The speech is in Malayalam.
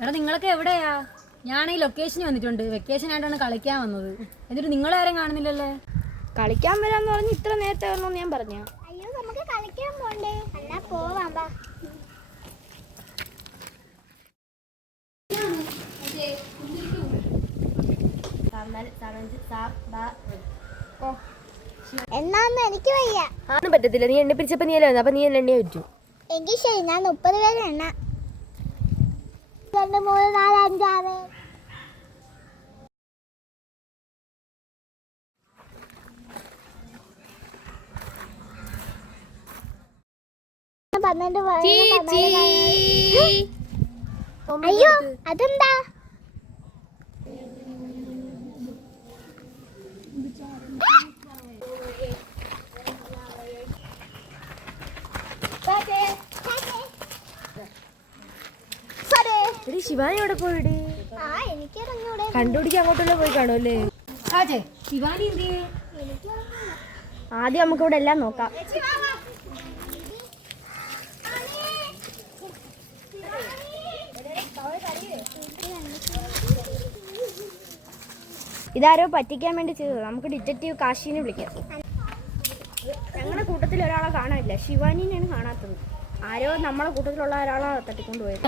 എടാ നിങ്ങളൊക്കെ എവിടെയാ? ഞാൻ ഈ ലൊക്കേഷനിൽ വന്നിട്ടുണ്ട്. വെക്കേഷൻ ആയിട്ടാണ് കളിക്കാൻ വന്നത്. എന്നിട്ട് നിങ്ങളെ ആരും കാണുന്നില്ലല്ലേ? കളിക്കാൻ വരാന്ന് പറഞ്ഞ് ഇത്ര നേരത്തെ വരണമെന്ന് ഞാൻ പറഞ്ഞ. അയ്യോ നമുക്ക് കളിക്കാൻ പോണ്ടേ? എന്നാ പോവാം വാ. എന്നാന്ന് എനിക്ക് വയ്യ. ആണും പറ്റത്തില്ല. നീ എണ്ണ പിടിച്ചപ്പോ നീ അല്ലേ വന്നത്. അപ്പൊ നീ എണ്ണ പറ്റൂ. എങ്കിൽ ശരി, ഞാൻ 30 പേര് എണ്ണ. 2 3 4 5 6 12 അയ്യോ അതെന്താ? ശിവാനി എവിടെ പോയിട്? കണ്ടുപിടിക്കാൻ അങ്ങോട്ടല്ലേ പോയി കാണുമല്ലേ? ശിവാനി എന്തിയെ? ആദ്യം നമുക്ക് ഇവിടെ എല്ലാം നോക്കാം. ഇതാരോ പറ്റിക്കാൻ വേണ്ടി ചെയ്തത്. നമുക്ക് ഡിറ്റക്റ്റീവ് കാശിനെ വിളിക്കാം. ഞങ്ങളുടെ കൂട്ടത്തിൽ ഒരാളെ കാണാനില്ല. ശിവാനിനെയാണ് കാണാത്തത്. ആരോ നമ്മളെ കൂട്ടത്തിലുള്ള ഒരാളെ തട്ടിക്കൊണ്ടുപോയത്.